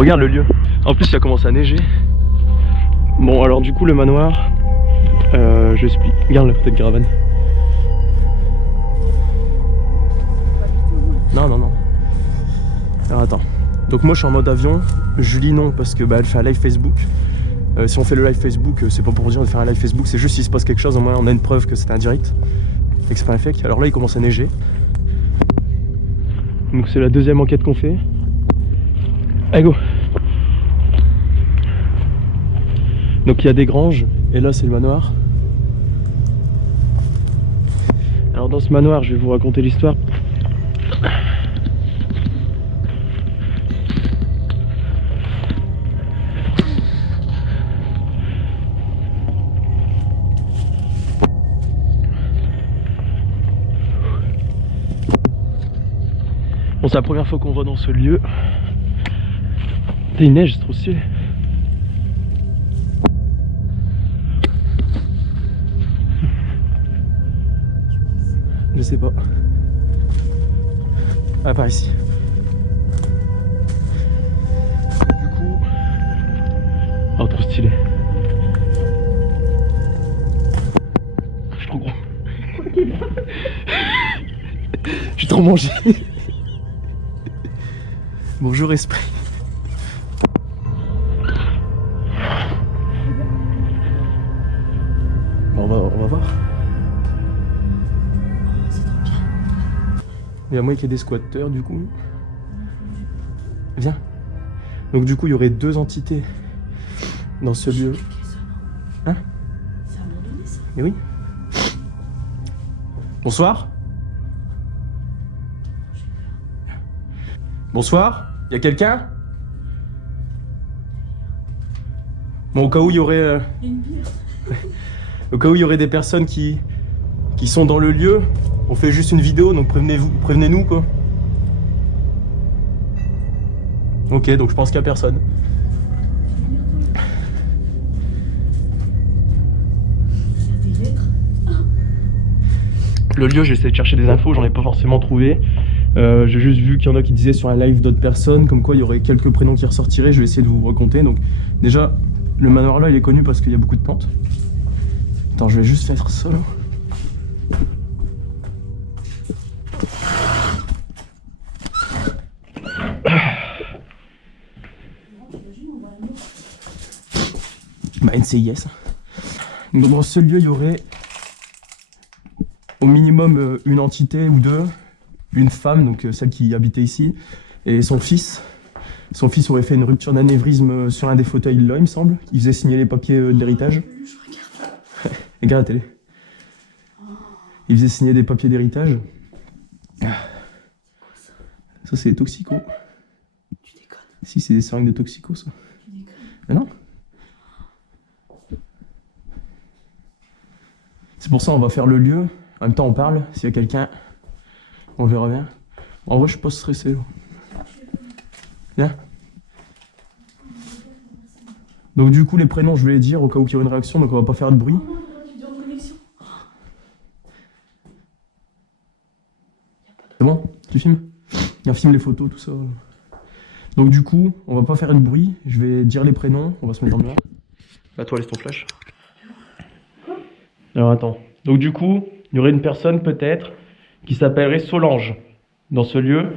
Regarde le lieu. En plus il a commencé à neiger. Bon alors du coup le manoir, je explique. Regarde la tête de caravane. Non non non. Alors attends. Donc moi je suis en mode avion. Julie non parce que elle fait un live Facebook. Si on fait le live Facebook, c'est pas pour dire de faire un live Facebook, c'est juste s'il se passe quelque chose, au moins on a une preuve que c'est un direct et que c'est pas un fake. Alors là il commence à neiger. Donc c'est la deuxième enquête qu'on fait. Allez go. Donc il y a des granges et là c'est le manoir. Alors dans ce manoir je vais vous raconter l'histoire. Bon c'est la première fois qu'on va dans ce lieu. Il neige, c'est trop stylé. Je sais pas. Ah par ici. Du coup... Oh trop stylé. Je suis trop gros. Je suis trop mangé. Bonjour esprit. Bon, on va voir. Il y a moi qui ai des squatteurs du coup. Viens. Donc du coup il y aurait deux entités dans ce lieu. Hein? C'est abandonné ça. Mais oui. Bonsoir. Bonsoir. Y a quelqu'un? Bon, au cas où il y aurait... Une bière. Au cas où il y aurait des personnes qui sont dans le lieu, on fait juste une vidéo, donc prévenez-nous quoi. Ok, donc je pense qu'il n'y a personne. Il y a des lettres. Le lieu, j'ai essayé de chercher des infos, j'en ai pas forcément trouvé. J'ai juste vu qu'il y en a qui disaient sur un live d'autres personnes, comme quoi il y aurait quelques prénoms qui ressortiraient, je vais essayer de vous raconter. Donc déjà, le manoir là, il est connu parce qu'il y a beaucoup de plantes. Attends, je vais juste faire ça là. Bah NCIS. Donc dans ce lieu, il y aurait au minimum une entité ou deux, une femme, donc celle qui habitait ici, et son fils. Son fils aurait fait une rupture d'anévrisme sur un des fauteuils là, il me semble. Il faisait signer les papiers de l'héritage. Regarde la télé. Il faisait signer des papiers d'héritage. Ça c'est des toxicos. Tu déconnes. Si, c'est des seringues de toxicos ça. Tu déconnes. Mais non. C'est pour ça on va faire le lieu. En même temps on parle. S'il y a quelqu'un, on verra bien. En vrai je suis pas stressé. Viens. Donc du coup les prénoms je vais les dire au cas où il y aurait une réaction, donc on va pas faire de bruit. Oh non, tu es en connexion. C'est bon? Tu filmes? Viens, filme les photos, tout ça. Donc du coup, on va pas faire de bruit, je vais dire les prénoms, on va se mettre dans le noir. Là toi laisse ton flash. Alors attends. Donc du coup, il y aurait une personne peut-être qui s'appellerait Solange dans ce lieu.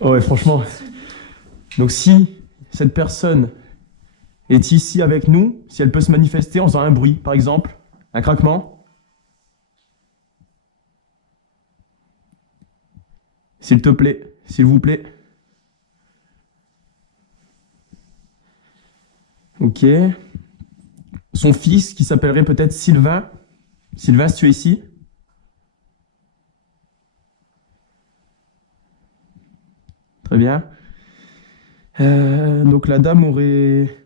Oh ouais franchement. Donc si cette personne est ici avec nous, si elle peut se manifester en faisant un bruit, par exemple, un craquement. S'il te plaît, s'il vous plaît. Ok. Son fils qui s'appellerait peut-être Sylvain. Sylvain, si tu es ici. Très bien. Donc la dame aurait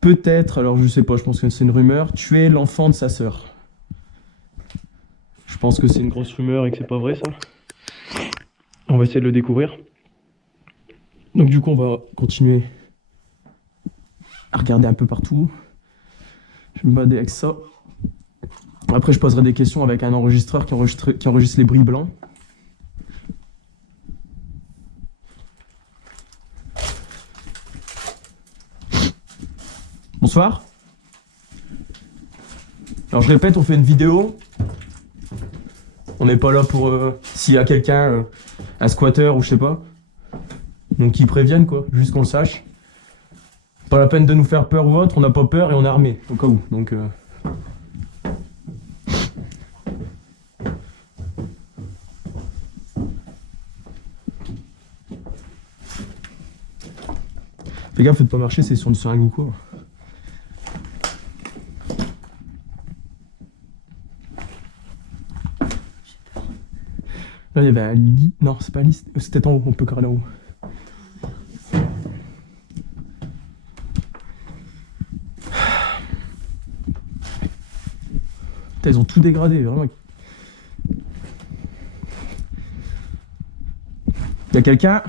peut-être, alors je sais pas, je pense que c'est une rumeur, tué l'enfant de sa sœur. Je pense que c'est une grosse rumeur et que c'est pas vrai ça. On va essayer de le découvrir. Donc du coup on va continuer à regarder un peu partout. Je vais me balader avec ça. Après je poserai des questions avec un enregistreur qui enregistre les bruits blancs. Bonsoir. Alors je répète, on fait une vidéo. On n'est pas là pour... s'il y a quelqu'un, un squatter ou je sais pas. Donc qu'ils préviennent quoi, juste qu'on le sache. Pas la peine de nous faire peur ou autre, on n'a pas peur et on est armé, au cas où. Donc... Fais gaffe, faites pas marcher, c'est sur une seringue ou quoi. Là, il y avait un lit. Non, c'est pas un lit, c'était en haut, on peut carrer là-haut. Putain, ils ont tout dégradé, vraiment. Il y a quelqu'un?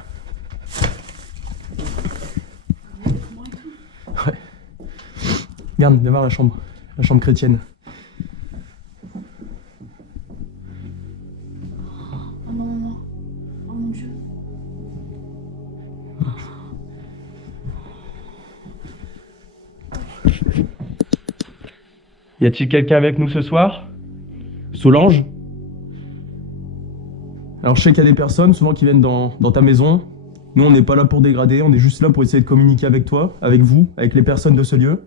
Ouais. Regarde, viens voir la chambre chrétienne. Oh non, non, non. Oh mon Dieu. Y a-t-il quelqu'un avec nous ce soir? Solange? Alors je sais qu'il y a des personnes souvent qui viennent dans ta maison. Nous on n'est pas là pour dégrader, on est juste là pour essayer de communiquer avec toi, avec vous, avec les personnes de ce lieu.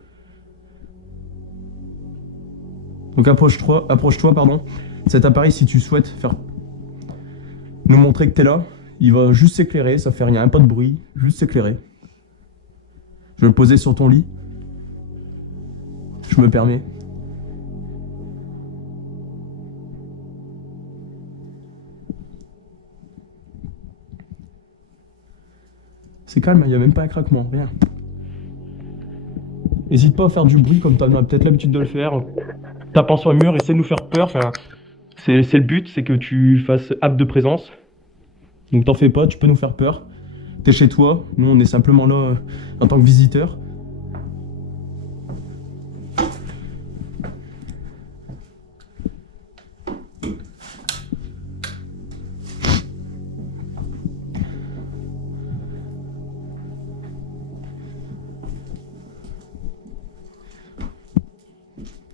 Donc approche-toi, pardon. Cet appareil, si tu souhaites faire nous montrer que t'es là, il va juste s'éclairer, ça fait rien, pas de bruit, juste s'éclairer. Je vais le poser sur ton lit. Je me permets. C'est calme, il n'y a même pas un craquement, rien. N'hésite pas à faire du bruit comme tu as peut-être l'habitude de le faire. Tapant sur le mur, essaie de nous faire peur. Enfin, c'est le but, c'est que tu fasses acte de présence. Donc t'en fais pas, tu peux nous faire peur. T'es chez toi, nous on est simplement là en tant que visiteurs.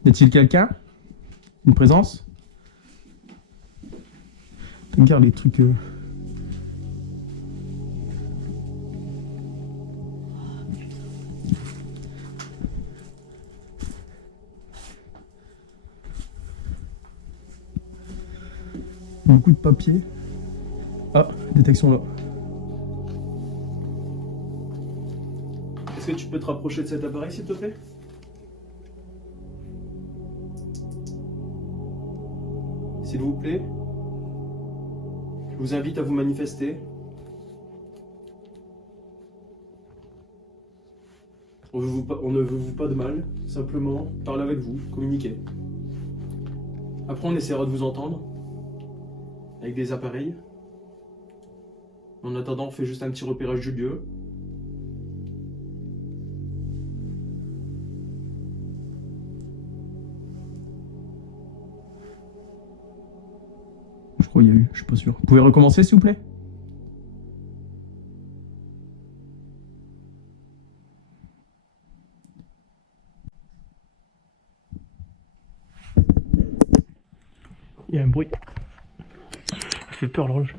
Y a-t-il quelqu'un? Une présence? Regarde les trucs... Beaucoup de papier. Ah, détection là. Est-ce que tu peux te rapprocher de cet appareil s'il te plaît? S'il vous plaît. Je vous invite à vous manifester. On ne veut vous pas de mal, simplement parler avec vous, communiquer. Après on essaiera de vous entendre avec des appareils. En attendant, on fait juste un petit repérage du lieu. Je crois qu'il y a eu, je suis pas sûr. Vous pouvez recommencer s'il vous plaît? Il y a un bruit. Ça fait peur l'horloge.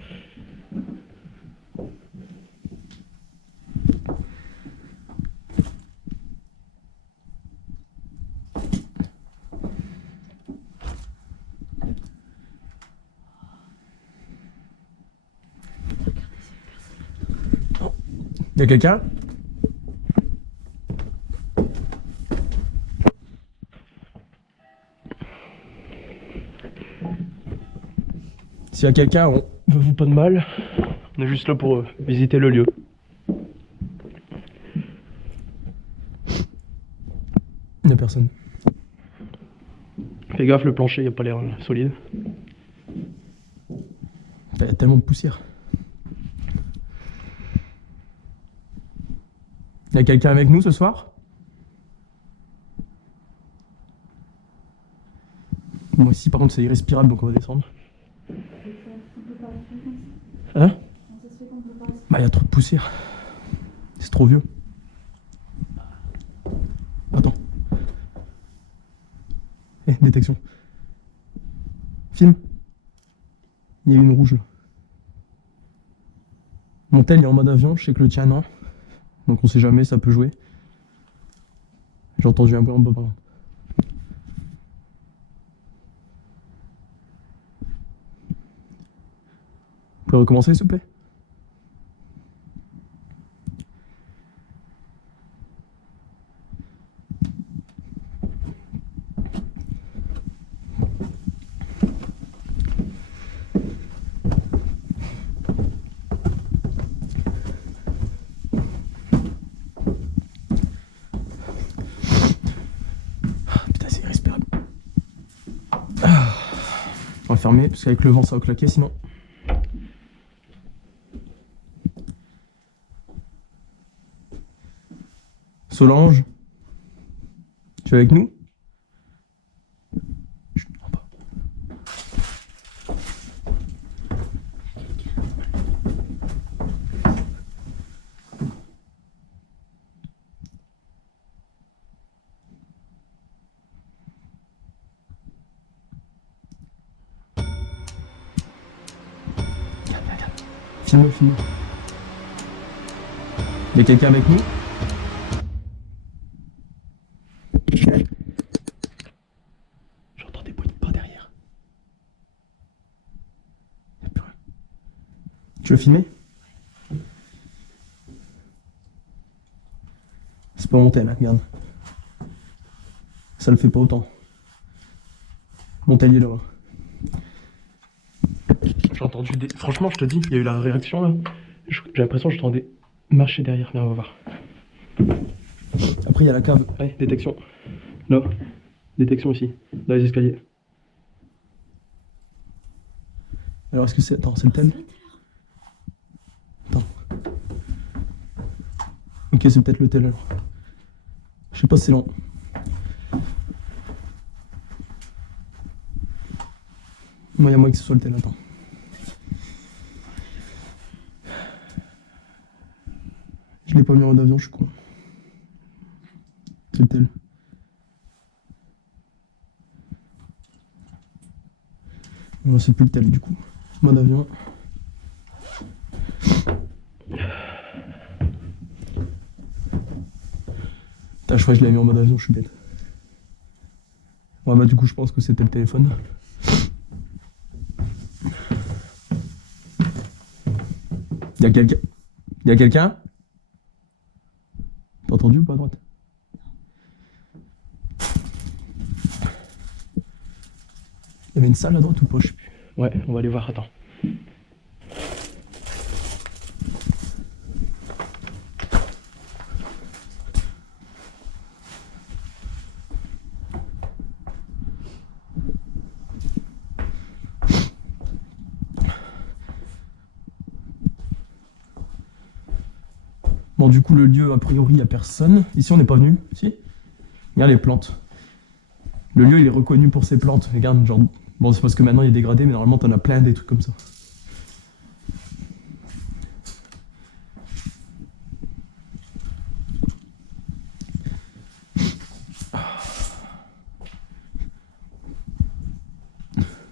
Il y a quelqu'un? S'il y a quelqu'un, on ne veut vous pas de mal. On est juste là pour visiter le lieu. Il n'y a personne. Fais gaffe, le plancher, il n'y a pas l'air solide. Il y a tellement de poussière. Il y a quelqu'un avec nous ce soir? Bon, ici par contre c'est irrespirable donc on va descendre. Hein? Bah, il y a trop de poussière. C'est trop vieux. Attends. Détection. Filme. Il y a une rouge là. Mon tel il est en mode avion, je sais que le tien non. Donc on sait jamais, ça peut jouer. J'ai entendu un bruit en bas par là. Vous pouvez recommencer s'il vous plaît? Putain, c'est irrespirable. On va fermer parce qu'avec le vent ça va claquer sinon. Solange, tu es avec nous? Chut, en bas. Filme-le, filme-le. Il y a quelqu'un avec nous? J'entends des bruits de pas derrière. Y a plus rien. Tu veux filmer? C'est pas mon thème, regarde. Ça le fait pas autant. Mon tel il est là. J'ai entendu des... Franchement, je te dis, il y a eu la réaction là. J'ai l'impression que j'entendais marcher derrière. Viens, on va voir. Après, il y a la cave. Ouais, détection. Là. Détection ici. Dans les escaliers. Alors, est-ce que c'est... Attends, c'est le tel? Attends. Ok, c'est peut-être le tel alors. Je sais pas si c'est long. Moi, il y a moyen que ce soit le tel, attends. Je l'ai pas mis en mode avion, je suis con. C'est le tel. Non, c'est plus le tel du coup. Mode avion. Putain, je crois que je l'ai mis en mode avion, je suis bête. Ouais, bah du coup, je pense que c'était le téléphone. Y'a quelqu'un? Y'a quelqu'un? T'as entendu ou pas à droite? Il y avait une salle à droite ou pas? Je sais plus. Ouais, on va aller voir, attends. Bon, du coup, le lieu, a priori, il n'y a personne. Ici, on n'est pas venu. Si? Regarde les plantes. Le lieu, il est reconnu pour ses plantes. Regarde, genre... Bon, c'est parce que maintenant, il est dégradé, mais normalement, t'en as plein des trucs comme ça.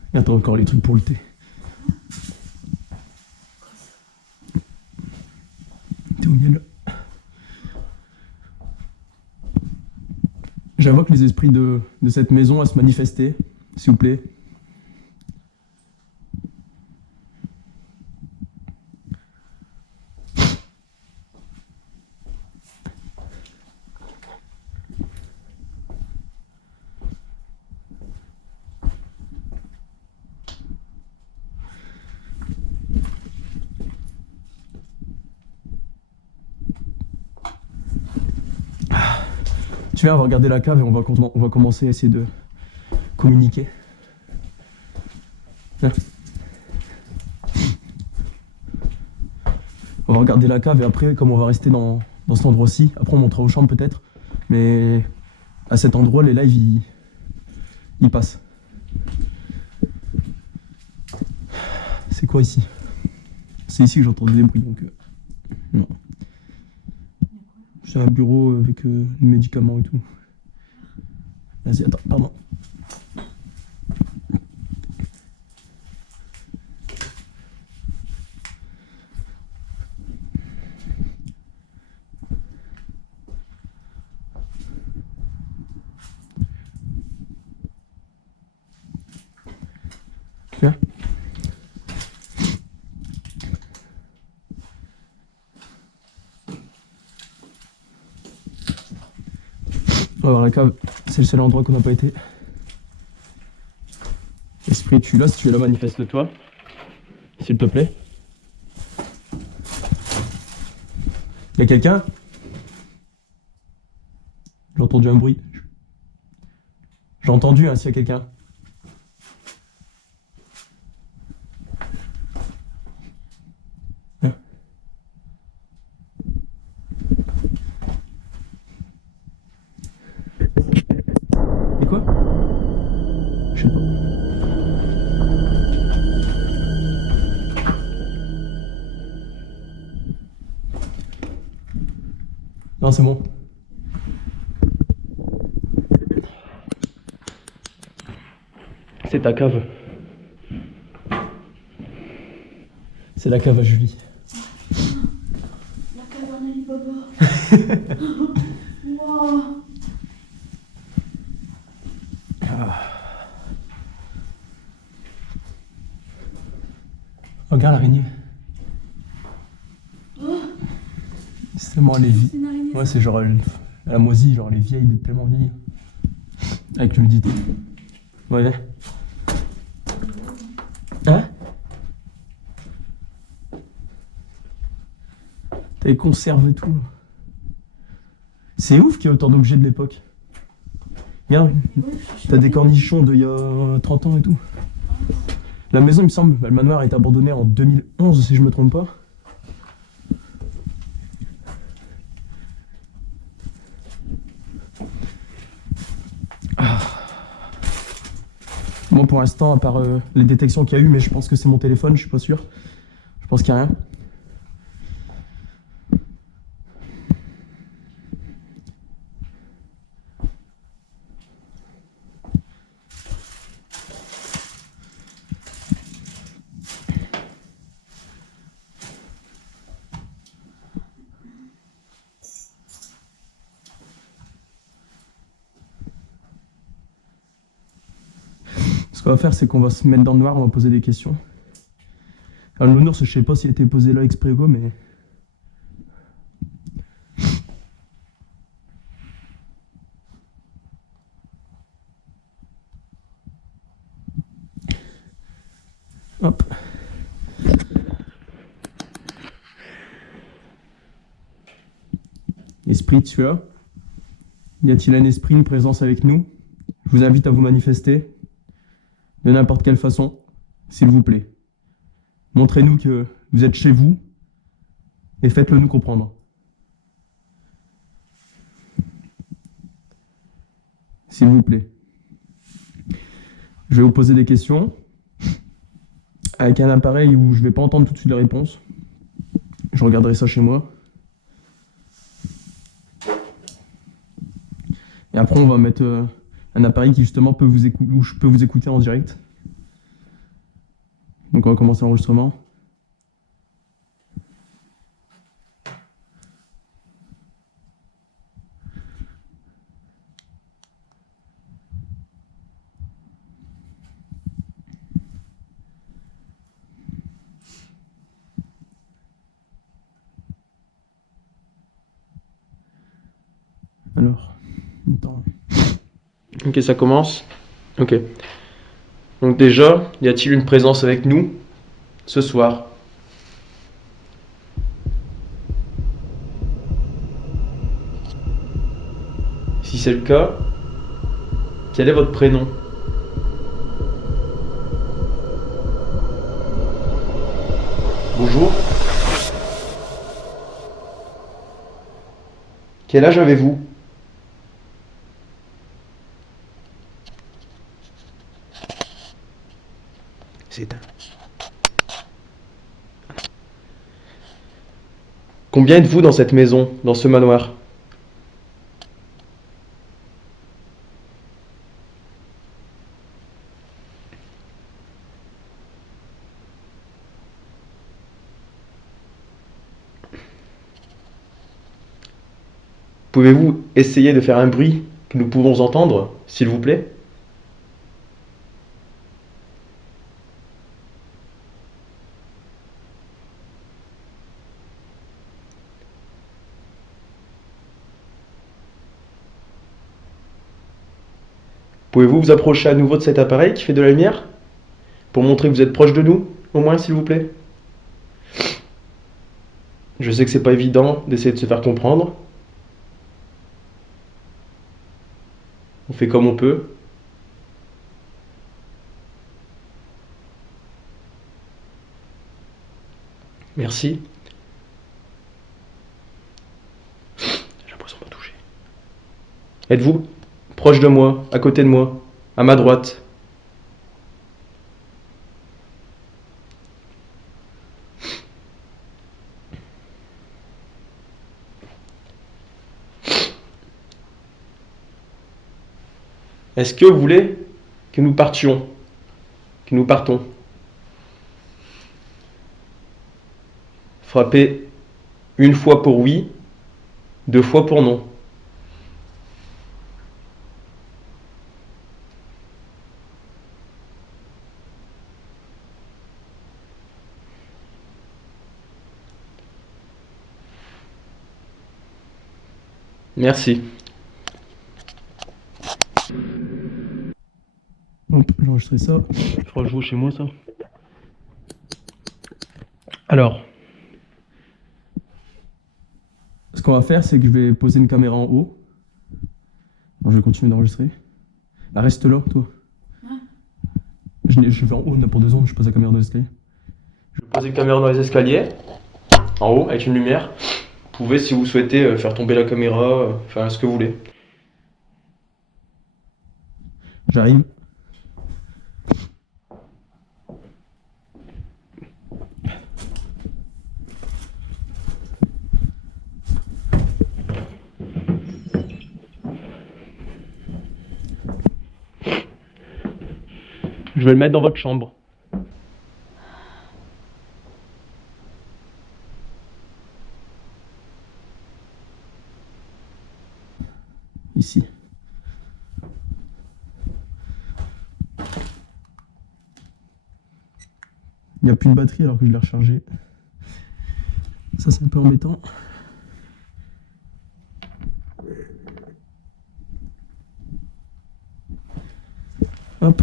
Regarde, t'as encore les trucs pour le thé. Thé au miel. J'invoque les esprits de cette maison à se manifester, s'il vous plaît. Tu viens, on va regarder la cave et on va commencer à essayer de communiquer. Viens. On va regarder la cave et après, comme on va rester dans cet endroit-ci, après on montera aux chambres peut-être, mais à cet endroit, les lives, ils passent. C'est quoi ici? C'est ici que j'entends des bruits, donc non. C'est un bureau avec les médicaments et tout. Vas-y, attends, pardon. On va voir la cave, c'est le seul endroit qu'on n'a pas été. Esprit, tu es là, si tu es là, manifeste-toi. S'il te plaît. Y'a quelqu'un? J'ai entendu un bruit. J'ai entendu, hein, s'il y a quelqu'un. Hein. Et quoi? Je sais pas. Non, c'est bon. C'est ta cave. C'est la cave à Julie. La caverne Alibaba. Waouh. Regarde l'araignée. Oh, C'est tellement elle est vieille. c'est une araignée. Ouais, c'est genre elle a moisi, genre elle est vieille, tellement vieille. Avec l'humidité. Ouais, viens. Hein? T'as les conserves et tout. C'est ouf qu'il y ait autant d'objets de l'époque. Regarde, Ouais, je suis t'as des choquée. cornichons d'il y a 30 ans et tout. La maison, il me semble, le manoir a été abandonné en 2011, si je me trompe pas. Moi, pour l'instant, à part les détections qu'il y a eu, mais je pense que c'est mon téléphone, je suis pas sûr. Je pense qu'il n'y a rien. Ce qu'on va faire, c'est qu'on va se mettre dans le noir, on va poser des questions. Alors, le nounours, je sais pas s'il a été posé là exprès ou quoi, mais. Hop. Esprit, tu es là? Y a-t-il un esprit, une présence avec nous? Je vous invite à vous manifester de n'importe quelle façon, s'il vous plaît. Montrez-nous que vous êtes chez vous et faites-le nous comprendre. S'il vous plaît. Je vais vous poser des questions avec un appareil où je vais pas entendre tout de suite les réponses. Je regarderai ça chez moi. Et après, on va mettre un appareil qui justement peut vous écouter, où je peux vous écouter en direct. Donc on va commencer l'enregistrement. Alors, attends. Ok, ça commence. Ok. Donc déjà, y a-t-il une présence avec nous ce soir? Si c'est le cas, quel est votre prénom? Bonjour. Quel âge avez-vous? C'est éteint. Combien êtes-vous dans cette maison, dans ce manoir? Pouvez-vous essayer de faire un bruit que nous pouvons entendre, s'il vous plaît? Pouvez-vous vous approcher à nouveau de cet appareil qui fait de la lumière? Pour montrer que vous êtes proche de nous, au moins, s'il vous plaît. Je sais que c'est pas évident d'essayer de se faire comprendre. On fait comme on peut. Merci. J'ai l'impression de me toucher. Êtes-vous proche de moi, à côté de moi, à ma droite? Est-ce que vous voulez que nous partions? Que nous partons? Frappez une fois pour oui, 2 fois pour non. Merci. Hop, j'ai enregistré ça. Il faudra que je joue chez moi, ça. Alors, ce qu'on va faire, c'est que je vais poser une caméra en haut. Alors, je vais continuer d'enregistrer. Là, reste là, toi. Hein? Je vais en haut, pour 2 secondes, je pose la caméra dans l'escalier. Je vais poser une caméra dans les escaliers, en haut, avec une lumière. Vous pouvez, si vous souhaitez, faire tomber la caméra, faire ce que vous voulez. J'arrive. Je vais le mettre dans votre chambre. Ici. Il n'y a plus de batterie alors que je l'ai rechargé. Ça, c'est un peu embêtant. Hop.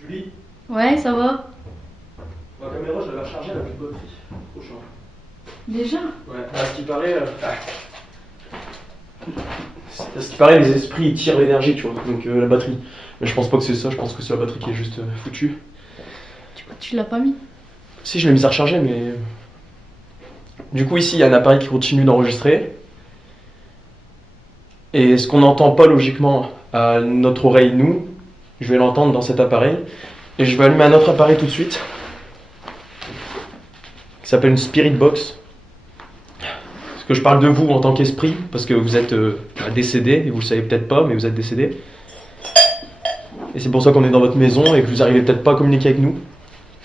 Julie, Ouais, ça va. ma caméra, je l'avais rechargée, elle a plus de batterie. Trop chiant. Déjà? Ouais, à ce qui paraît, à ce qui paraît, les esprits ils tirent l'énergie, tu vois, donc la batterie. Mais je pense pas que c'est ça, je pense que c'est la batterie qui est juste foutue. Tu l'as pas mis? Si, je l'ai mise à recharger, mais. Du coup, ici, il y a un appareil qui continue d'enregistrer. Et ce qu'on n'entend pas logiquement à notre oreille, nous, je vais l'entendre dans cet appareil. Et je vais allumer un autre appareil tout de suite, qui s'appelle une Spirit Box. Parce que je parle de vous en tant qu'esprit, parce que vous êtes décédé, et vous le savez peut-être pas, mais vous êtes décédé. Et c'est pour ça qu'on est dans votre maison et que vous arrivez peut-être pas à communiquer avec nous.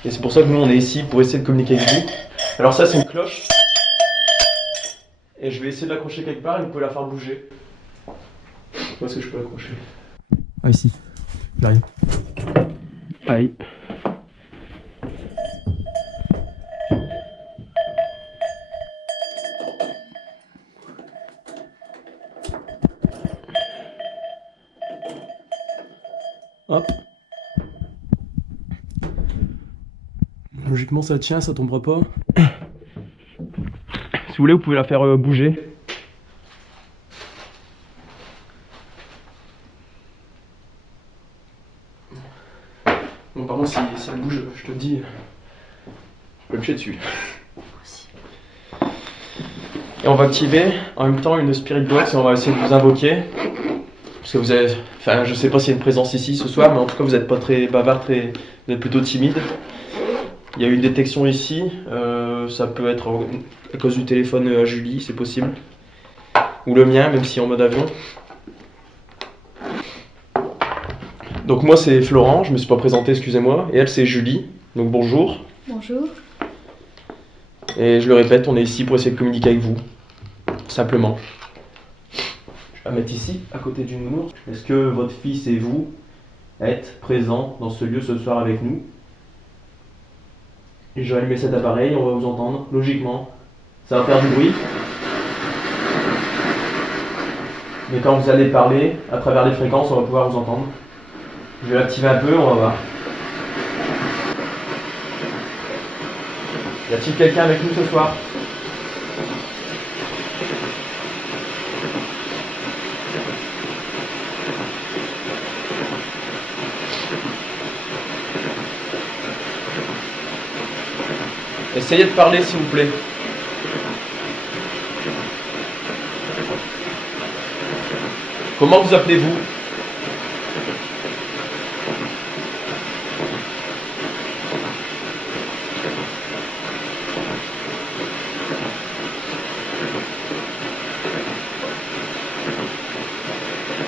Et c'est pour ça que nous on est ici pour essayer de communiquer avec vous. Alors ça c'est une cloche. Et je vais essayer de l'accrocher quelque part et vous pouvez la faire bouger. Où est-ce que je peux l'accrocher? Ah ici, j'arrive. Aïe. Hop. Logiquement ça tient, ça tombera pas. Si vous voulez, vous pouvez la faire bouger. Bon, par contre, si elle bouge, je te le dis, je peux me chier dessus. Et on va activer en même temps une Spirit Box et on va essayer de vous invoquer. Parce que vous avez. Enfin, je sais pas s'il y a une présence ici ce soir, mais en tout cas, vous n'êtes pas très bavard, vous êtes plutôt timide. Il y a eu une détection ici, ça peut être à cause du téléphone à Julie, c'est possible. Ou le mien, même si en mode avion. Donc moi c'est Florent, je me suis pas présenté, excusez-moi. Et elle c'est Julie, donc bonjour. Bonjour. Et je le répète, on est ici pour essayer de communiquer avec vous. Simplement. Je vais la mettre ici, à côté du nounours. Est-ce que votre fils et vous êtes présents dans ce lieu ce soir avec nous? Et je vais allumer cet appareil, on va vous entendre, logiquement. Ça va faire du bruit. Mais quand vous allez parler, à travers les fréquences, on va pouvoir vous entendre. Je vais l'activer un peu, on va voir. Y a-t-il quelqu'un avec nous ce soir? Essayez de parler s'il vous plaît. Comment vous appelez-vous?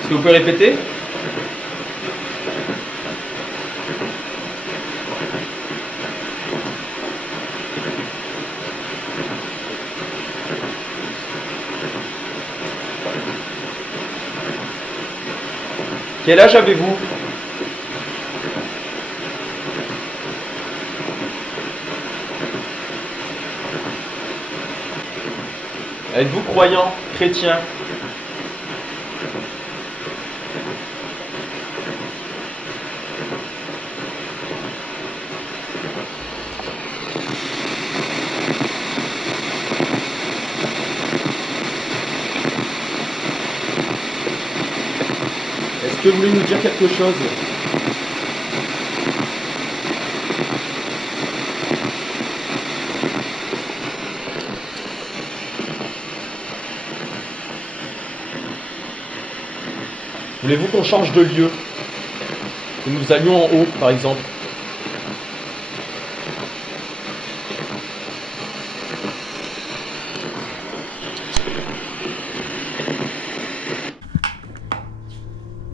Est-ce que vous pouvez répéter? Quel âge avez-vous? Êtes-vous croyant, chrétien? Est-ce que vous voulez nous dire quelque chose? Voulez-vous qu'on change de lieu? Que nous allions en haut, par exemple?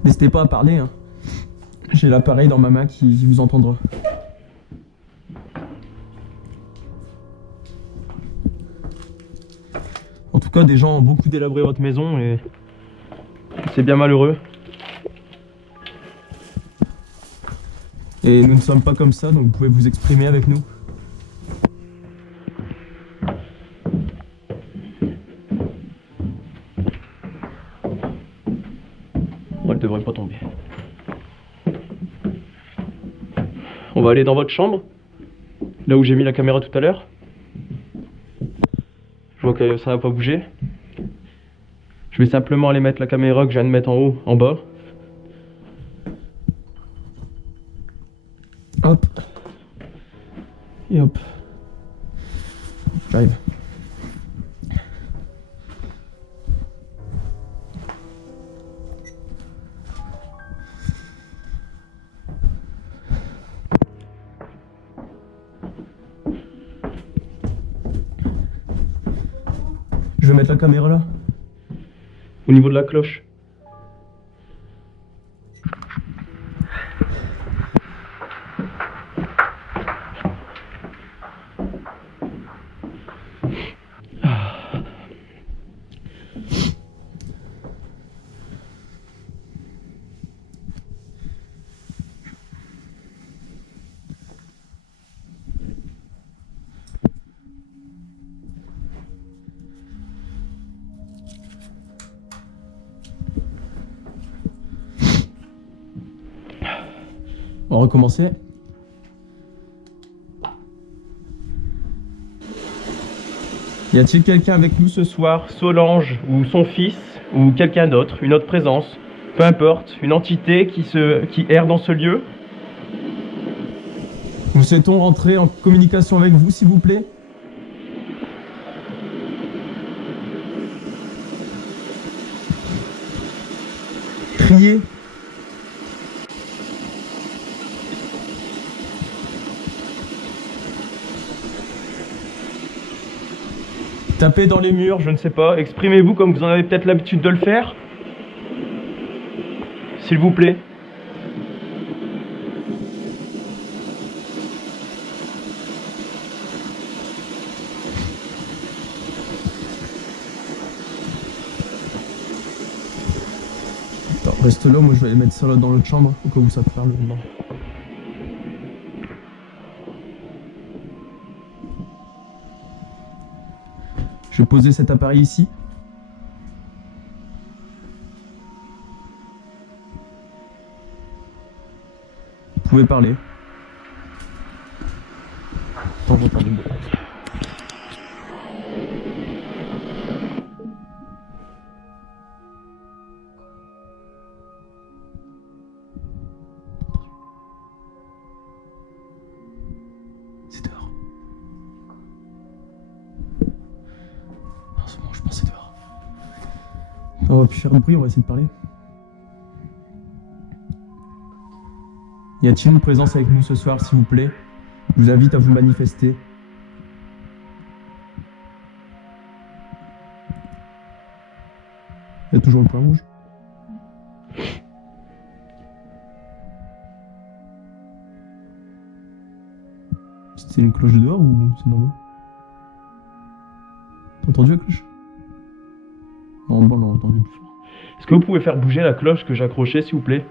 N'hésitez pas à parler, hein. J'ai l'appareil dans ma main qui vous entendra. En tout cas, des gens ont beaucoup délabré votre maison et c'est bien malheureux. Et nous ne sommes pas comme ça, donc vous pouvez vous exprimer avec nous. Bon, elle devrait pas tomber. On va aller dans votre chambre, là où j'ai mis la caméra tout à l'heure. Je vois que ça va pas bouger. Je vais simplement aller mettre la caméra que je viens de mettre en haut, en bas. Hop. Et hop. J'arrive. Je vais mettre la caméra là. Au niveau de la cloche. On va recommencer. Y a-t-il quelqu'un avec nous ce soir? Solange ou son fils ou quelqu'un d'autre, une autre présence, peu importe, une entité qui erre dans ce lieu? Nous souhaitons rentrer en communication avec vous, s'il vous plaît. Criez. Tapez dans les murs, je ne sais pas. Exprimez-vous comme vous en avez peut-être l'habitude de le faire. S'il vous plaît. Attends, reste là, moi je vais aller mettre ça là dans l'autre chambre, au cas où ça te parle. Non. Je vais poser cet appareil ici. Vous pouvez parler. Attends, j'entends du bruit. C'est dehors. Non, c'est bon, je pense que c'est dehors. On va plus faire de bruit, on va essayer de parler. Y a-t-il une présence avec nous ce soir, s'il vous plaît? Je vous invite à vous manifester. Il y a toujours le point rouge. C'est une cloche de dehors ou c'est normal? T'as entendu la cloche? Non, bon, on l'a entendu plus fort. Est-ce que vous pouvez faire bouger la cloche que j'ai accrochée, s'il vous plaît?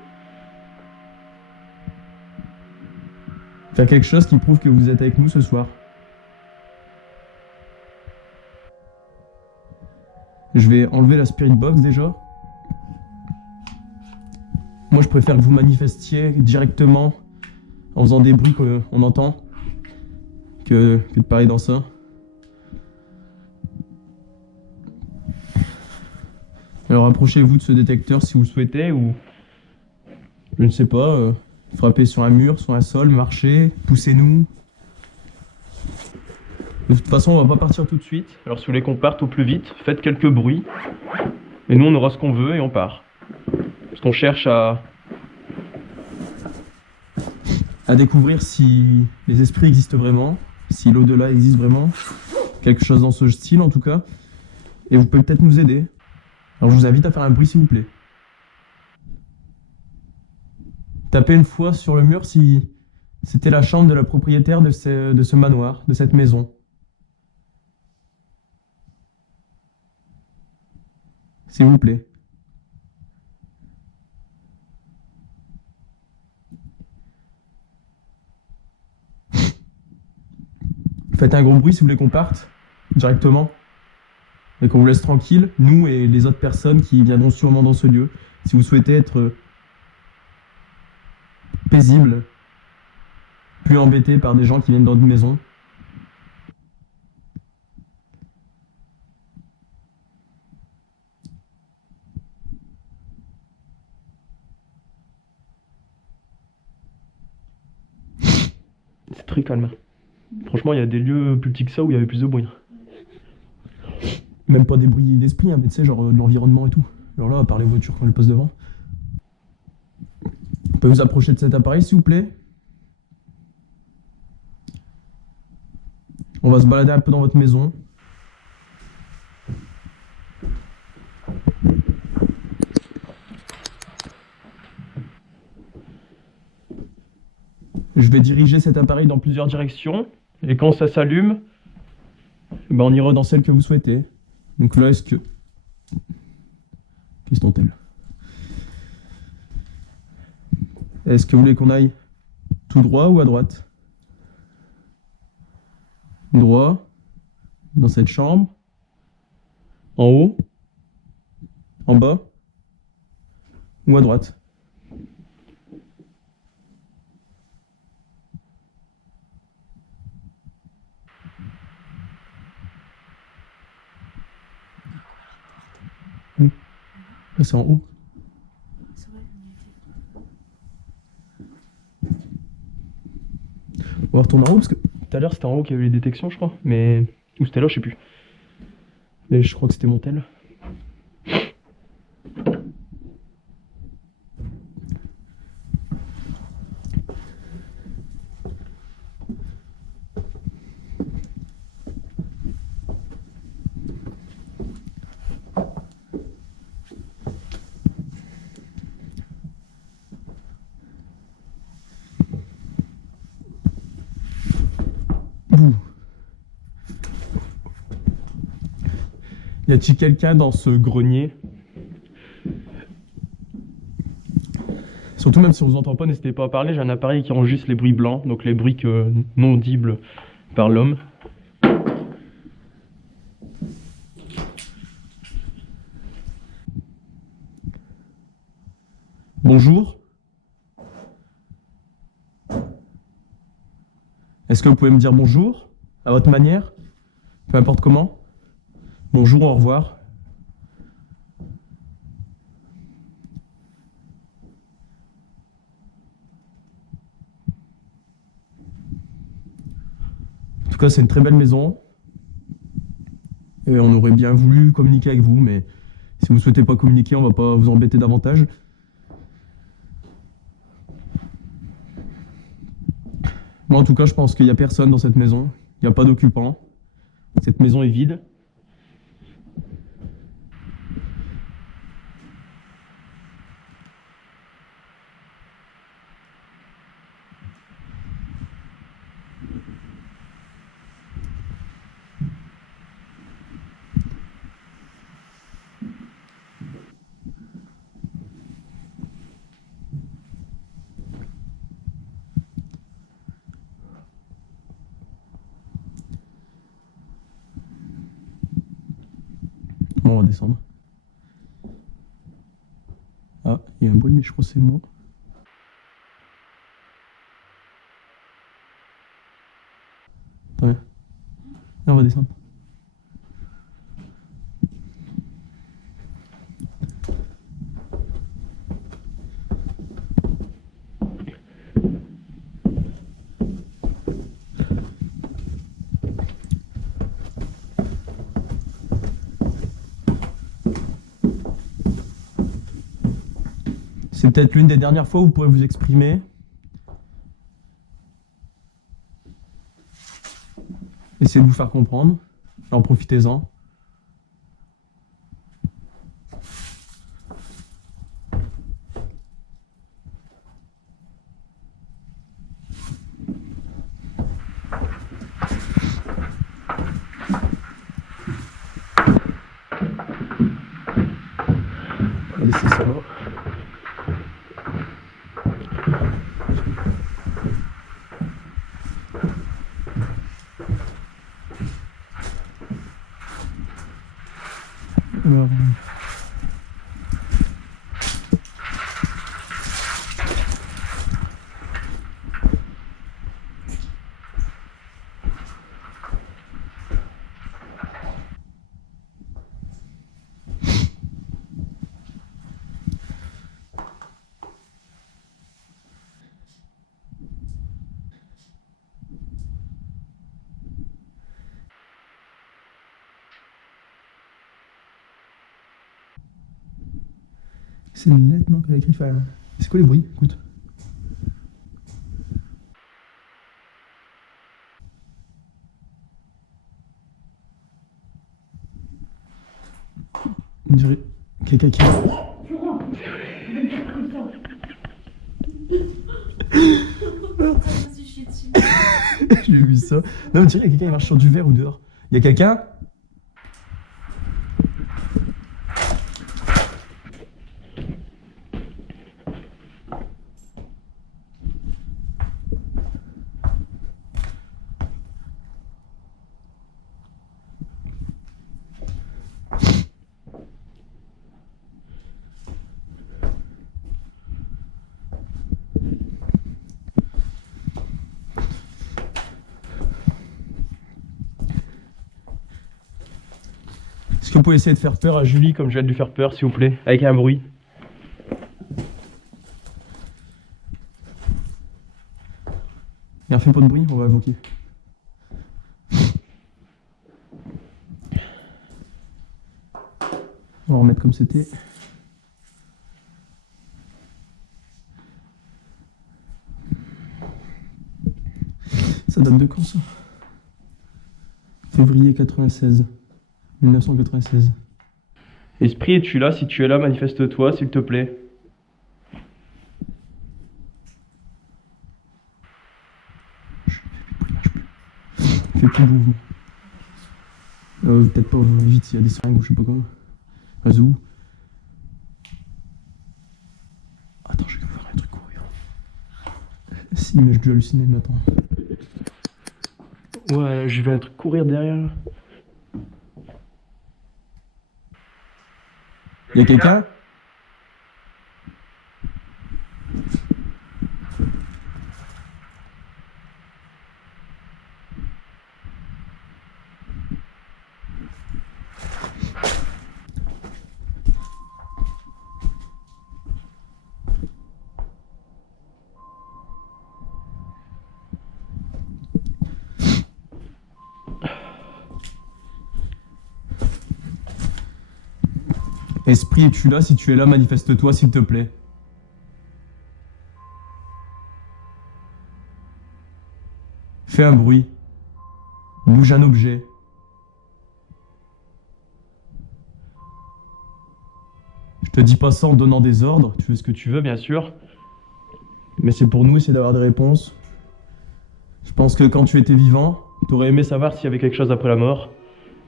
Faire quelque chose qui prouve que vous êtes avec nous ce soir. Je vais enlever la spirit box déjà. Moi je préfère que vous manifestiez directement en faisant des bruits qu'on entend que de parler dans ça. Alors approchez-vous de ce détecteur si vous le souhaitez ou je ne sais pas, frappez sur un mur, sur un sol, marchez, poussez-nous. De toute façon on va pas partir tout de suite, alors si vous voulez qu'on parte au plus vite, faites quelques bruits et nous on aura ce qu'on veut et on part. Parce qu'on cherche à découvrir si les esprits existent vraiment, si l'au-delà existe vraiment, quelque chose dans ce style en tout cas, et vous pouvez peut-être nous aider. Alors je vous invite à faire un bruit s'il vous plaît. Tapez une fois sur le mur si c'était la chambre de la propriétaire de ce manoir, de cette maison. S'il vous plaît. Faites un gros bruit si vous voulez qu'on parte directement et qu'on vous laisse tranquille, nous et les autres personnes qui viendront sûrement dans ce lieu. Si vous souhaitez être paisible, plus embêté par des gens qui viennent dans une maison. C'est très calme. Franchement, il y a des lieux plus petits que ça où il y avait plus de bruit. Même pas des bruits d'esprit, hein, mais tu sais, genre de l'environnement et tout. Genre là, à part les voitures quand elles passent devant. On peut vous approcher de cet appareil, s'il vous plaît? On va se balader un peu dans votre maison. Je vais diriger cet appareil dans plusieurs directions. Et quand ça s'allume, ben on ira dans celle que vous souhaitez. Donc là, est-ce que... Qu'est-ce t Est-ce que vous voulez qu'on aille tout droit ou à droite? Droit, dans cette chambre, en haut, en bas, ou à droite? Là, c'est en haut. On va retourner en haut parce que tout à l'heure c'était en haut qu'il y avait les détections, je crois. Mais. Ou c'était là, je sais plus. Mais je crois que c'était mon tel. Y a-t-il quelqu'un dans ce grenier? Surtout même si on vous entend pas, n'hésitez pas à parler. J'ai un appareil qui enregistre les bruits blancs, donc les bruits non audibles par l'homme. Bonjour. Est-ce que vous pouvez me dire bonjour à votre manière? Peu importe comment. Bonjour, au revoir. En tout cas, c'est une très belle maison. Et on aurait bien voulu communiquer avec vous, mais si vous ne souhaitez pas communiquer, on va pas vous embêter davantage. Moi, en tout cas, je pense qu'il n'y a personne dans cette maison. Il n'y a pas d'occupant. Cette maison est vide. Bon, on va descendre. Ah, il y a un bruit, mais je crois que c'est moi. Attends, viens. Viens, on va descendre. C'est peut-être l'une des dernières fois où vous pourrez vous exprimer. Essayez de vous faire comprendre. Alors profitez-en. On va laisser ça là. Alors, c'est une lettre, non, qu'elle a écrit. Enfin, c'est quoi les bruits? Écoute. On dirait quelqu'un qui. J'ai vu ça. Non, on dirait qu'il y a quelqu'un qui marche sur du verre ou dehors. Il y a quelqu'un? Est-ce que vous pouvez essayer de faire peur à Julie comme je viens de lui faire peur, s'il vous plaît, avec un bruit? Viens, fais pas de bruit, on va invoquer. On va remettre comme c'était. Ça date de quand ça? Février 96. 1996. Esprit, es-tu là? Si tu es là, manifeste-toi, s'il te plaît. Fais plus de mouvement. Peut-être pas vite, il y a des seringues ou je sais pas quoi. Vas-y où? Attends, je vais voir un truc courir. Si, mais je dois halluciner maintenant. Ouais, je vais un truc courir derrière. Il y a quelqu'un? Esprit, es-tu là? Si tu es là, manifeste-toi, s'il te plaît. Fais un bruit. Bouge un objet. Je te dis pas ça en donnant des ordres. Tu fais ce que tu veux, bien sûr. Mais c'est pour nous essayer d'avoir des réponses. Je pense que quand tu étais vivant, t'aurais aimé savoir s'il y avait quelque chose après la mort.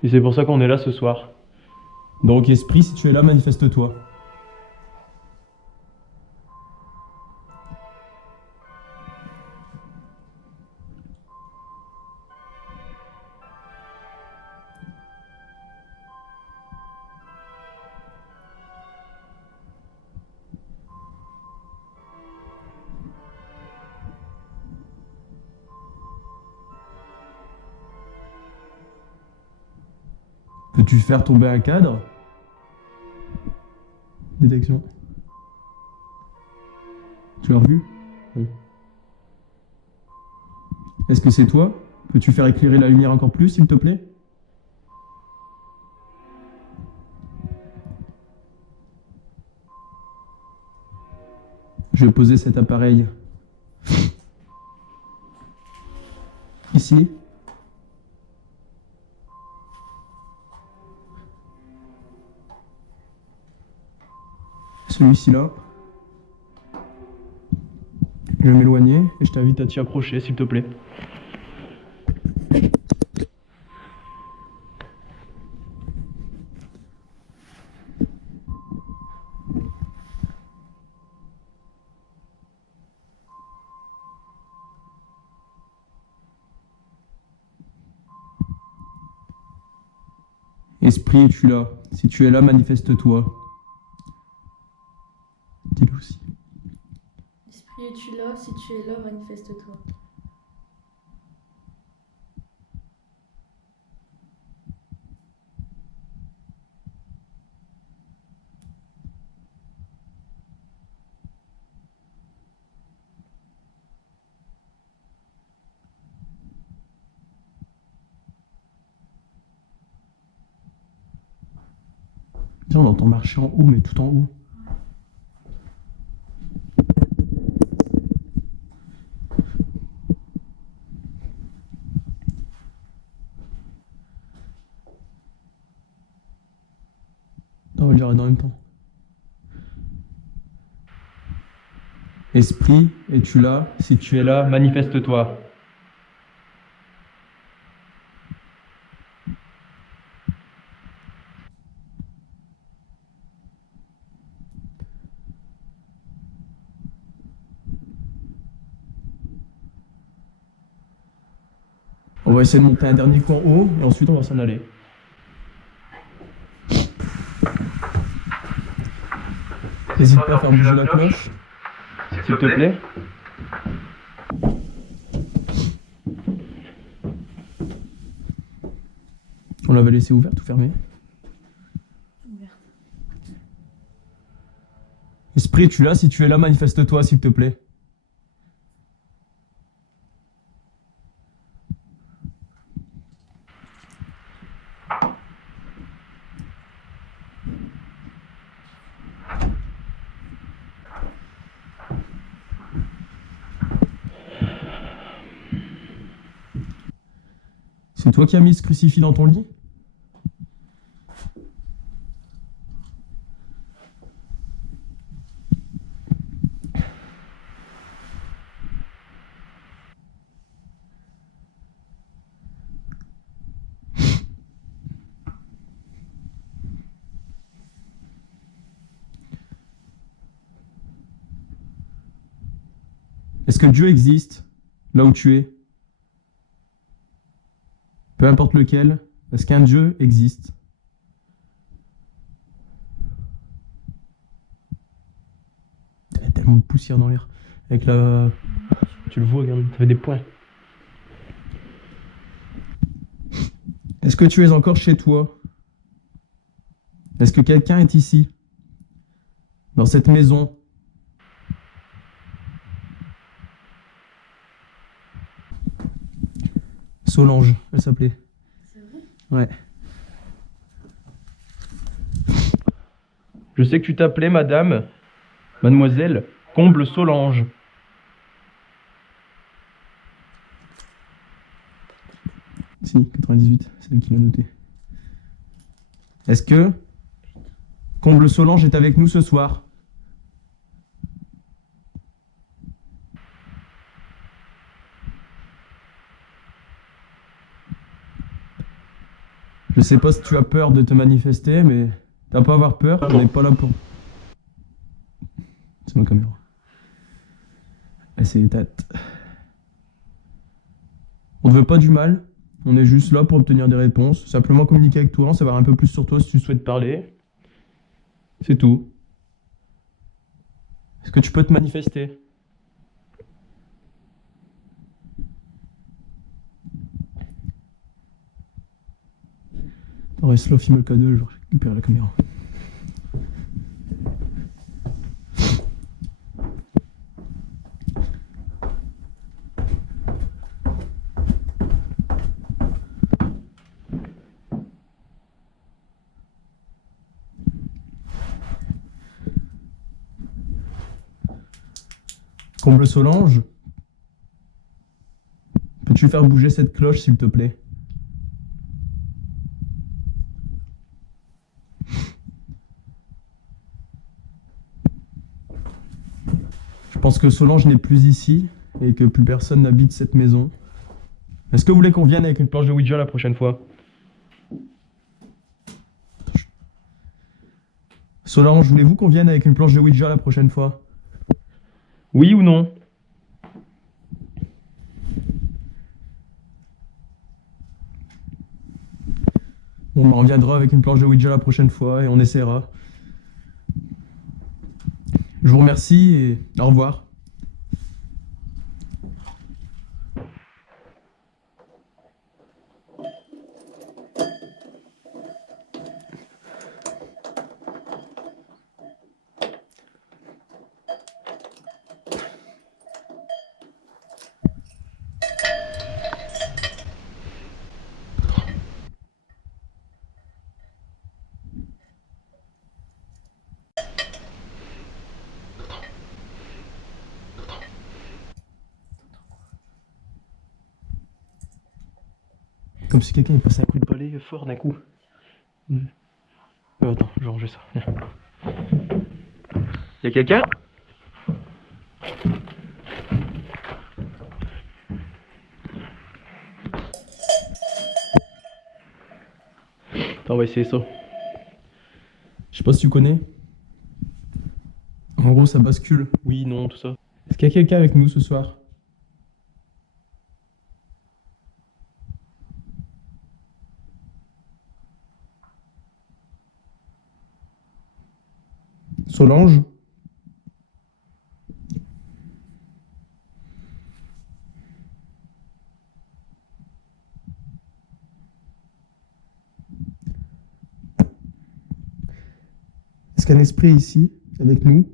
Et c'est pour ça qu'on est là ce soir. Donc, esprit, si tu es là, manifeste-toi. Peux-tu faire tomber un cadre? Détection. Tu l'as revu? Oui. Est-ce que c'est toi? Peux-tu faire éclairer la lumière encore plus, s'il te plaît? Je vais poser cet appareil ici. Celui-ci là. Je vais m'éloigner et je t'invite à t'y approcher, s'il te plaît. Esprit, es-tu là? Si tu es là, manifeste-toi. Dis-le aussi. Esprit, es-tu là? Si tu es là, manifeste-toi. Tiens, on entend marcher en haut, mais tout en haut. On va le dire en même temps. Esprit, es-tu là? Si tu es là, manifeste-toi. On va essayer de monter un dernier coup en haut et ensuite on va s'en aller. N'hésite pas à faire bouger la cloche, s'il te plaît. On l'avait laissé ouverte ou fermée? Ouverte. Esprit, es-tu là? Si tu es là, manifeste-toi, s'il te plaît. C'est toi qui as mis ce crucifix dans ton lit? Est-ce que Dieu existe là où tu es? Peu importe lequel, est-ce qu'un Dieu existe? Il y a tellement de poussière dans l'air. Avec la... Tu le vois, regarde, ça fait des points. Est-ce que tu es encore chez toi? Est-ce que quelqu'un est ici? Dans cette maison? Solange, elle s'appelait. C'est vrai? Ouais. Je sais que tu t'appelais madame, mademoiselle Comble Solange. Si, 98, c'est lui qui l'a noté. Est-ce que Comble Solange est avec nous ce soir? Je sais pas si tu as peur de te manifester, mais t'as pas à avoir peur, on n'est pas là pour... C'est ma caméra. Elle s'est éteinte. On ne veut pas du mal, on est juste là pour obtenir des réponses, simplement communiquer avec toi, en savoir un peu plus sur toi si tu souhaites parler. C'est tout. Est-ce que tu peux te manifester? On reste là, filme le K2, je récupère la caméra. Comble Solange, peux-tu faire bouger cette cloche s'il te plaît? Je pense que Solange n'est plus ici et que plus personne n'habite cette maison. Est-ce que vous voulez qu'on vienne avec une planche de Ouija la prochaine fois? Solange, voulez-vous qu'on vienne avec une planche de Ouija la prochaine fois? Oui ou non? Bon, on reviendra avec une planche de Ouija la prochaine fois et on essaiera. Je vous remercie et au revoir. Comme si quelqu'un passait un coup de balai fort d'un coup. Attends, je vais ranger ça. Y'a quelqu'un? Attends, on va essayer ça. Je sais pas si tu connais. En gros, ça bascule. Oui, non, tout ça. Est-ce qu'il y a quelqu'un avec nous ce soir? Solange? Est-ce qu'il y a un esprit ici, avec nous?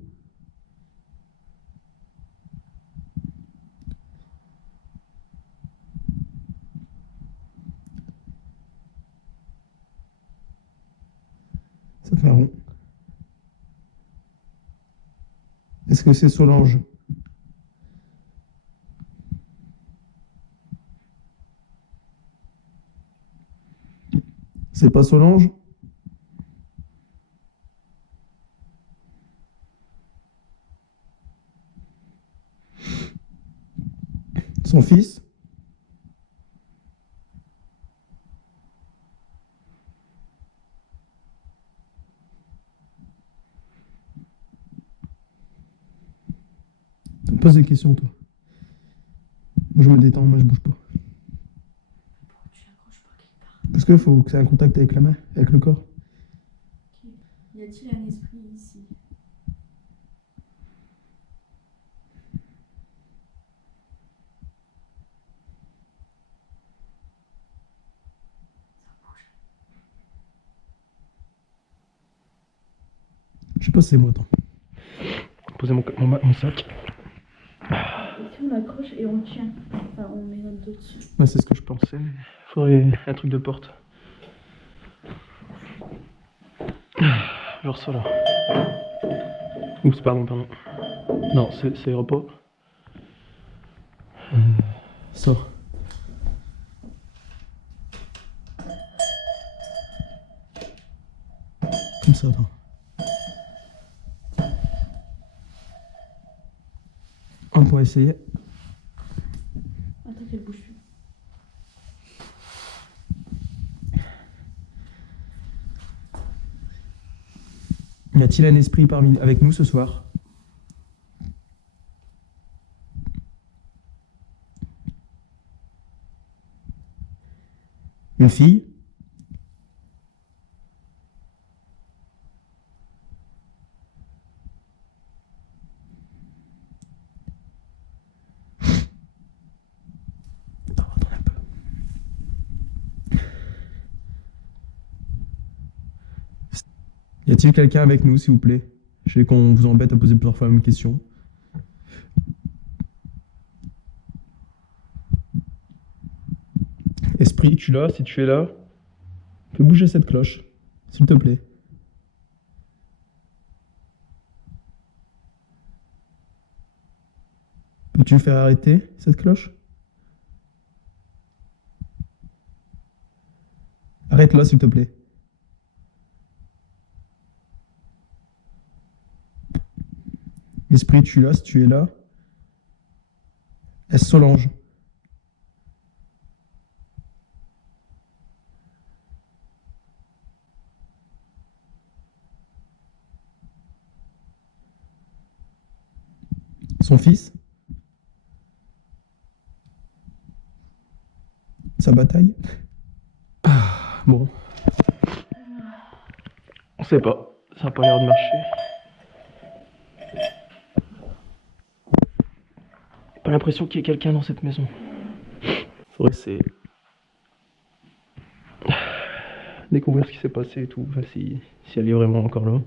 Ça fait un rond. Est-ce que c'est Solange? C'est pas Solange? Son fils? Tu me poses des questions, toi. Moi, je me détends, moi, je bouge pas. Pourquoi tu l'accroches pas quelque part? Parce qu'il faut que ça ait un contact avec la main, avec le corps. Ok. Y a-t-il un esprit ici? Ça bouge. Je sais pas si c'est moi, attends. Posez mon sac. Et si on accroche et on tient? Enfin, on met notre dos dessus. Ouais, c'est ce que je pensais, mais faudrait un truc de porte. Genre ça là. Oups, pardon. Non, ça ira pas. Ça. Comme ça, attends. On pourrait essayer. Attends qu'elle bouge plus. Y a-t-il un esprit avec nous ce soir? Une fille? Attends un peu. Y a-t-il quelqu'un avec nous, s'il vous plaît? Je sais qu'on vous embête à poser plusieurs fois la même question. Esprit, tu l'as? Si tu es là, fais bouger cette cloche, s'il te plaît. Peux-tu faire arrêter cette cloche? Arrête-la, s'il te plaît. Esprit, tu l'as? Si tu es là, est-ce Solange? Son fils? Sa bataille? Bon. On sait pas. Ça a pas l'air de marcher. Pas l'impression qu'il y ait quelqu'un dans cette maison. Faudrait essayer. Découvrir ce qui s'est passé et tout. Enfin, si elle est vraiment encore là.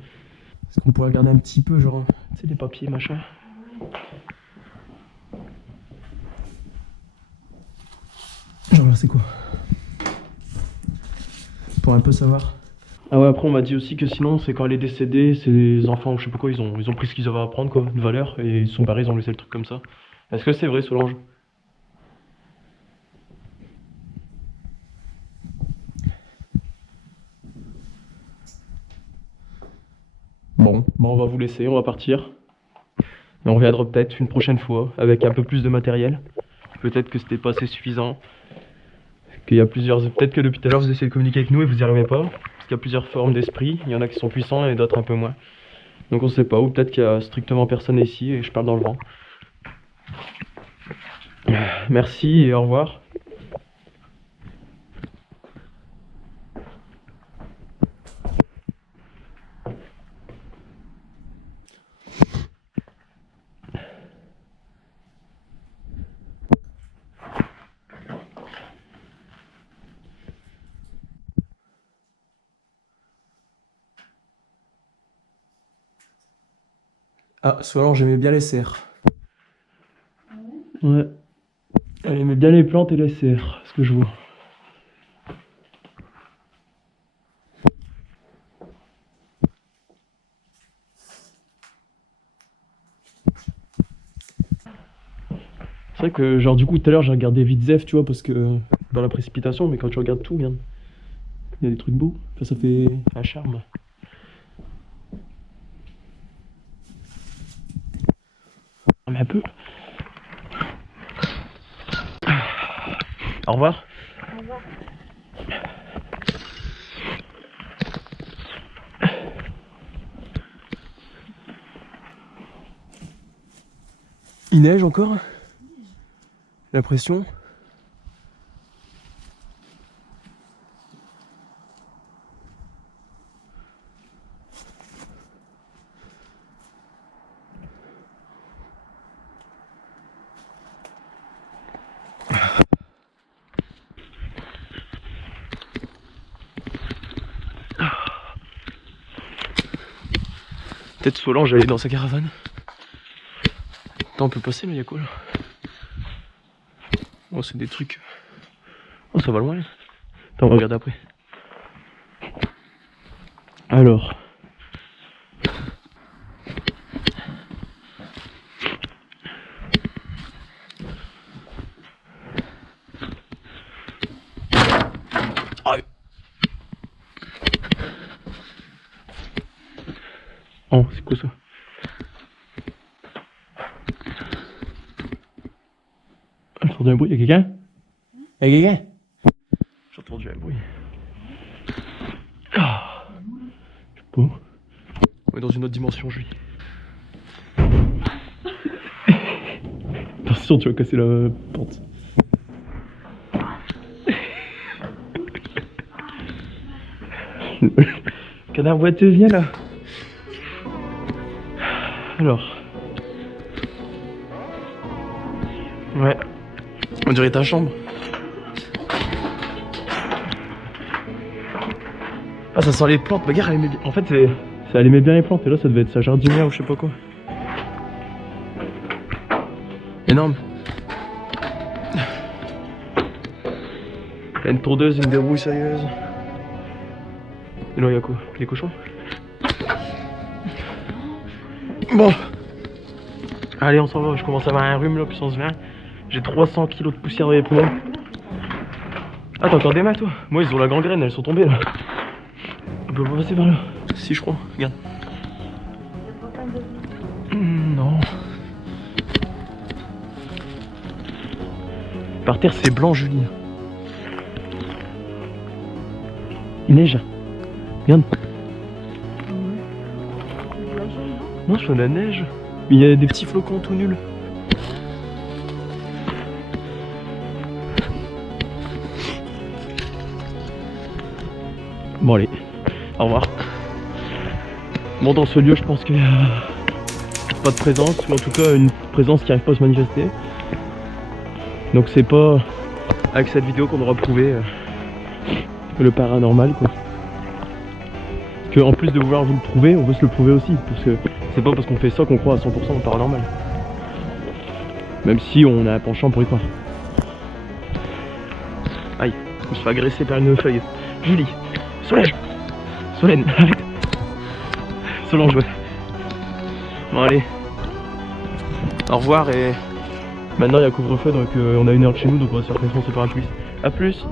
Est-ce qu'on pourrait regarder un petit peu, genre, tu sais, les papiers, machin? Genre, c'est quoi? Pour un peu savoir. Ah ouais, après on m'a dit aussi que sinon, c'est quand elle est décédée, ses enfants ou je sais pas quoi, ils ont pris ce qu'ils avaient à prendre, quoi, de valeur, et ils sont barrés, ils ont laissé le truc comme ça. Est-ce que c'est vrai, Solange? Bon, on va vous laisser, on va partir. Et on reviendra peut-être une prochaine fois avec un peu plus de matériel. Peut-être que c'était pas assez suffisant. Qu'il y a plusieurs. Peut-être que depuis tout à l'heure vous essayez de communiquer avec nous et vous n'y arrivez pas. Parce qu'il y a plusieurs formes d'esprit. Il y en a qui sont puissants et d'autres un peu moins. Donc on sait pas. Ou peut-être qu'il y a strictement personne ici et je parle dans le vent. Merci et au revoir. Ah, Solange, j'aimais bien les cerfs. Ah ouais? Ouais. Elle aimait bien les plantes et les cerfs, ce que je vois. C'est vrai que, genre, du coup, tout à l'heure, j'ai regardé vite Zef, tu vois, parce que dans la précipitation, mais quand tu regardes tout, regarde, il y a des trucs beaux. Enfin, ça fait un charme. Mais un peu. Au revoir. Au revoir. Il neige encore? J'ai l'impression. Peut-être Solange, elle est dans sa caravane. Attends, on peut passer là, y'a quoi là? Oh, c'est des trucs. Oh, ça va loin. Attends, on va regarder après. Alors, Aïe. Oh, c'est quoi ça? J'ai entendu un bruit, y'a quelqu'un? Y'a quelqu'un? J'ai entendu un bruit. Ah. Je sais pas. On est dans une autre dimension, Julie. Attention, tu vas casser la porte. Canard boiteux, viens là. Alors. Ouais. On dirait ta chambre. Ah, ça sent les plantes. Bah, regarde, elle aimait bien. En fait, elle aimait bien les plantes. Et là, ça devait être sa jardinière ou je sais pas quoi. Énorme. Il y a une tondeuse, une débroussailleuse. Et là, il y a quoi? Des cochons? Bon. Allez, on s'en va. Je commence à avoir un rhume là, puissance 20. J'ai 300 kilos de poussière dans les poumons. Ah, t'as encore des mains, toi? Moi, ils ont la gangrène, elles sont tombées là. On peut pas passer par là. Si, je crois. Regarde. Non. Par terre, c'est blanc, Julie. Il neige. Regarde. Non, je fais de la neige. Mais il y a des petits flocons tout nuls. Bon, allez. Au revoir. Bon, dans ce lieu, je pense qu'il y a pas de présence, ou en tout cas une présence qui n'arrive pas à se manifester. Donc c'est pas avec cette vidéo qu'on aura prouvé le paranormal, quoi. Parce que en plus de vouloir vous le prouver, on veut se le prouver aussi. Parce que c'est pas parce qu'on fait ça qu'on croit à 100% au paranormal. Même si on a un penchant pour y croire. Aïe, je me suis fait agresser par une feuille. Julie, Solange, Solène, arrête. Solange, ouais. Bon, allez. Au revoir et... Maintenant il y a couvre-feu, donc on a 1 heure de chez nous, donc on va se faire défoncer par un police. A plus.